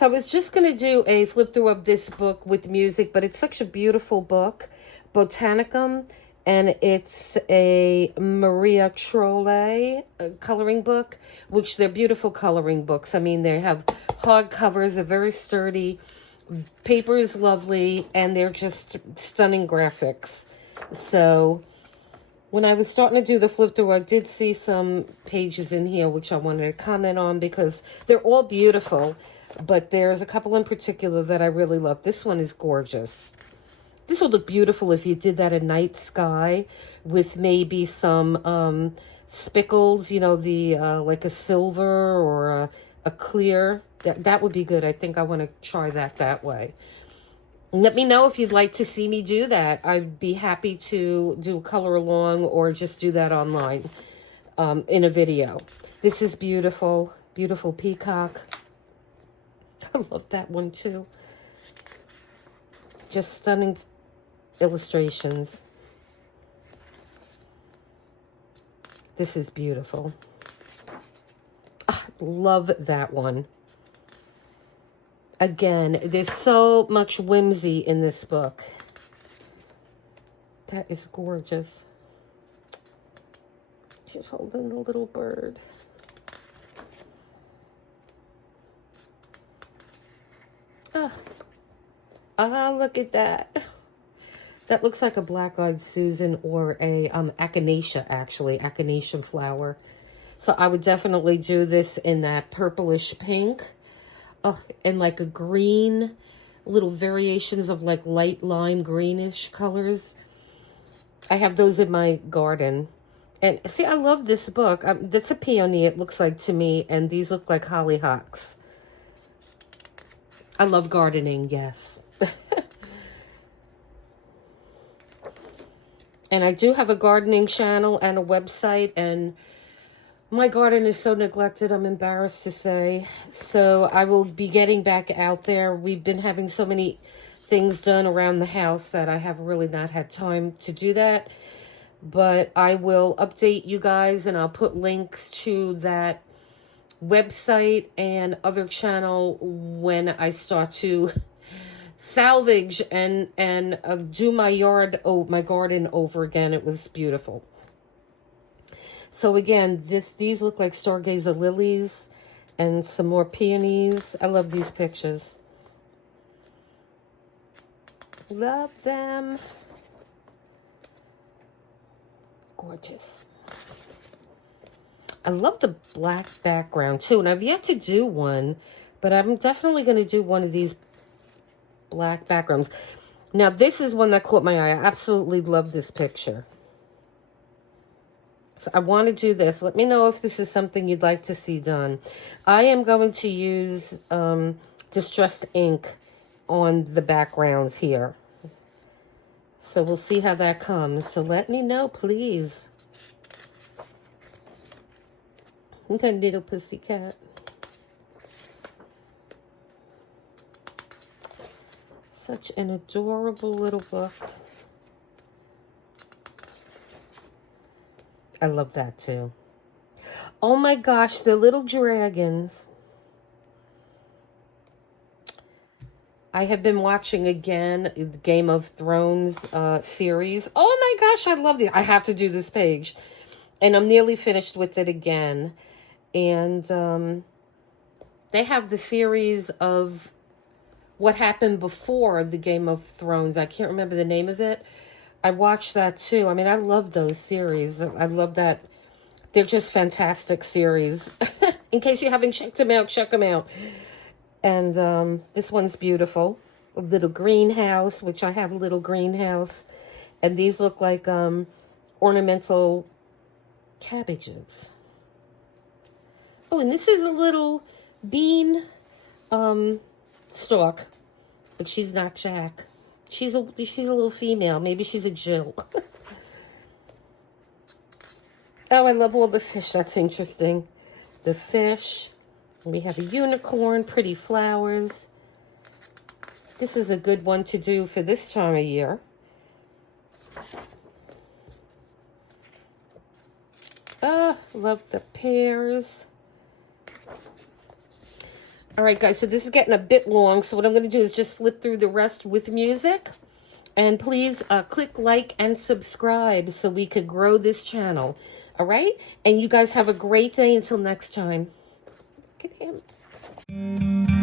So I was just going to do a flip through of this book with music, but it's such a beautiful book, Botanicum, and it's a Maria Trolle coloring book, which they're beautiful coloring books. I mean, they have hard covers, they're very sturdy, paper is lovely, and they're just stunning graphics. So when I was starting to do the flip through, I did see some pages in here which I wanted to comment on because they're all beautiful, but there's a couple in particular that I really love. This one is gorgeous. This would look beautiful if you did that at night sky with maybe some spickles, you know, the like a silver or a clear. That would be good. I think I want to try that way. Let me know if you'd like to see me do that. I'd be happy to do a color along or just do that online in a video. This is beautiful. Beautiful peacock. I love that one too. Just stunning illustrations. This is beautiful. I love that one. Again, there's so much whimsy in this book. That is gorgeous. She's holding the little bird. Look at that. That looks like a black-eyed Susan or a echinacea, actually, echinacea flower. So I would definitely do this in that purplish pink. Oh, and like a green, little variations of like light lime greenish colors. I have those in my garden. And see, I love this book. That's a peony, it looks like to me. And these look like hollyhocks. I love gardening, yes. And I do have a gardening channel and a website, and my garden is so neglected, I'm embarrassed to say. So I will be getting back out there. We've been having so many things done around the house that I have really not had time to do that. But I will update you guys, and I'll put links to that website and other channel when I start to salvage and do my my garden over again. It was beautiful. So again, these look like stargazer lilies and some more peonies. I love these pictures. Love them. Gorgeous. I love the black background too, and I've yet to do one, but I'm definitely going to do one of these black backgrounds. Now, this is one that caught my eye. I absolutely love this picture. So I want to do this. Let me know if this is something you'd like to see done. I am going to use distressed ink on the backgrounds here. So we'll see how that comes. So let me know, please. Okay, little pussycat. Such an adorable little book. I love that too. Oh my gosh, the little dragons. I have been watching again the Game of Thrones series. Oh my gosh, I love it. I have to do this page. And I'm nearly finished with it again. And they have the series of what happened before the Game of Thrones. I can't remember the name of it. I watched that too. I mean, I love those series. I love that. They're just fantastic series. In case you haven't checked them out, check them out. And this one's beautiful. A little greenhouse, which I have a little greenhouse. And these look like ornamental cabbages. Oh, and this is a little bean stalk. But she's not Jack. She's a little female. Maybe she's a Jill. Oh, I love all the fish. That's interesting. The fish. We have a unicorn, pretty flowers. This is a good one to do for this time of year. Oh, love the pears. All right, guys, so this is getting a bit long, so what I'm going to do is just flip through the rest with music. And please click like and subscribe so we could grow this channel. All right? And you guys have a great day until next time. Look at him.